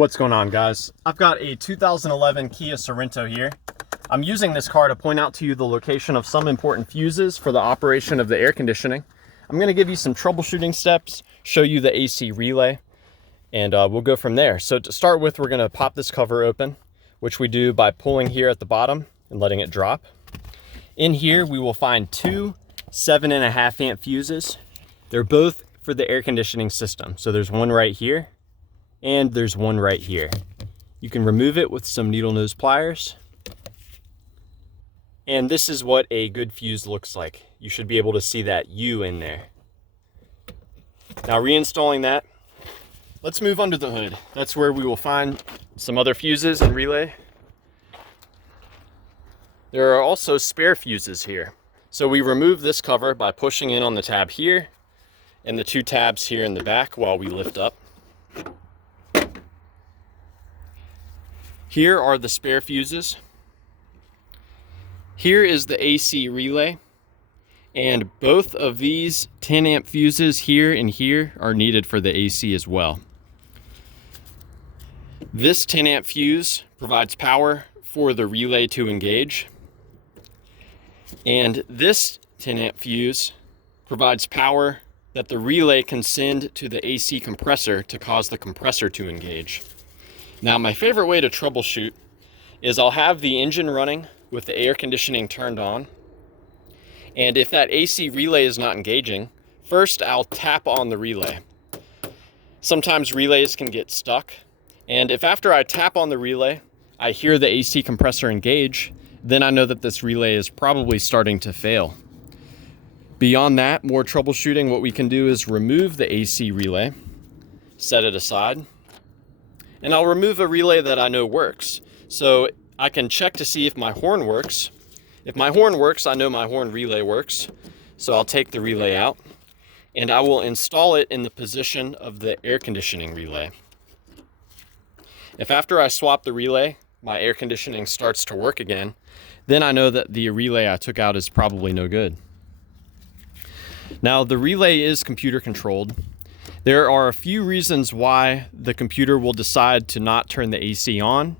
What's going on, guys? I've got a 2011 Kia Sorento here. I'm using this car to point out to you the location of some important fuses for the operation of the air conditioning. I'm going to give you some troubleshooting steps, show you the AC relay, and we'll go from there. So to start with, we're going to pop this cover open, which we do by pulling here at the bottom and letting it drop. In here, we will find two 7.5 amp fuses. They're both for the air conditioning system. So there's one right here, and there's one right here. You can remove it with some needle nose pliers. And this is what a good fuse looks like. You should be able to see that U in there. Now reinstalling that, let's move under the hood. That's where we will find some other fuses and relay. There are also spare fuses here. So we remove this cover by pushing in on the tab here and the two tabs here in the back while we lift up. Here are the spare fuses. Here is the AC relay, and both of these 10 amp fuses here and here are needed for the AC as well. This 10 amp fuse provides power for the relay to engage, and this 10 amp fuse provides power that the relay can send to the AC compressor to cause the compressor to engage. Now, my favorite way to troubleshoot is I'll have the engine running with the air conditioning turned on. And if that AC relay is not engaging, first I'll tap on the relay. Sometimes relays can get stuck. And if after I tap on the relay, I hear the AC compressor engage, then I know that this relay is probably starting to fail. Beyond that, more troubleshooting, what we can do is remove the AC relay, set it aside, and I'll remove a relay that I know works. So I can check to see if my horn works. If my horn works, I know my horn relay works. So I'll take the relay out and I will install it in the position of the air conditioning relay. If after I swap the relay, my air conditioning starts to work again, then I know that the relay I took out is probably no good. Now, the relay is computer controlled. There are a few reasons why the computer will decide to not turn the AC on,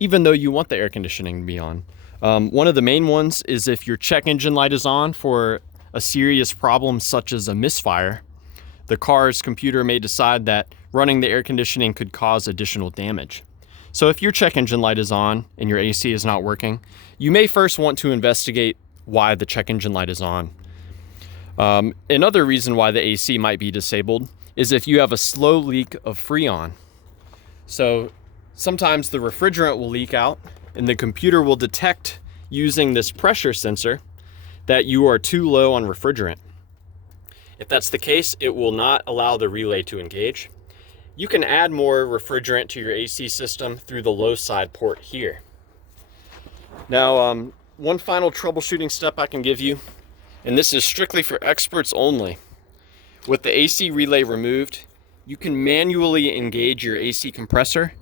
even though you want the air conditioning to be on. One of the main ones is if your check engine light is on for a serious problem such as a misfire, the car's computer may decide that running the air conditioning could cause additional damage. So if your check engine light is on and your AC is not working, you may first want to investigate why the check engine light is on. Another reason why the AC might be disabled is if you have a slow leak of Freon. So sometimes the refrigerant will leak out and the computer will detect using this pressure sensor that you are too low on refrigerant. If that's the case, it will not allow the relay to engage. You can add more refrigerant to your AC system through the low side port here. Now, one final troubleshooting step I can give you, and this is strictly for experts only. With the AC relay removed, you can manually engage your AC compressor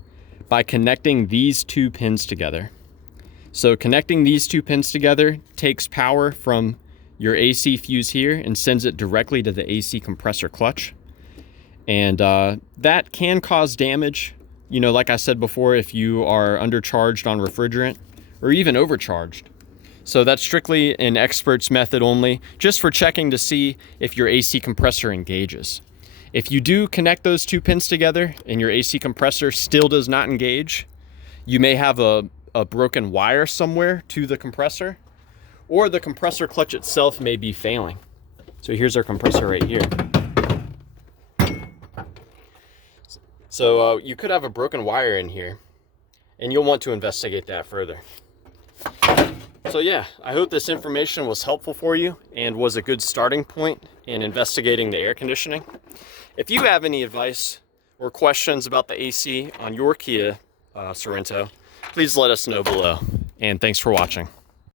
by connecting these two pins together. So connecting these two pins together takes power from your AC fuse here and sends it directly to the AC compressor clutch. And that can cause damage. You know, like I said before, if you are undercharged on refrigerant or even overcharged. So that's strictly an expert's method only, just for checking to see if your AC compressor engages. If you do connect those two pins together and your AC compressor still does not engage, you may have a broken wire somewhere to the compressor, or the compressor clutch itself may be failing. So here's our compressor right here. So you could have a broken wire in here, and you'll want to investigate that further. So yeah, I hope this information was helpful for you and was a good starting point in investigating the air conditioning. If you have any advice or questions about the AC on your Kia Sorento, please let us know below. And thanks for watching.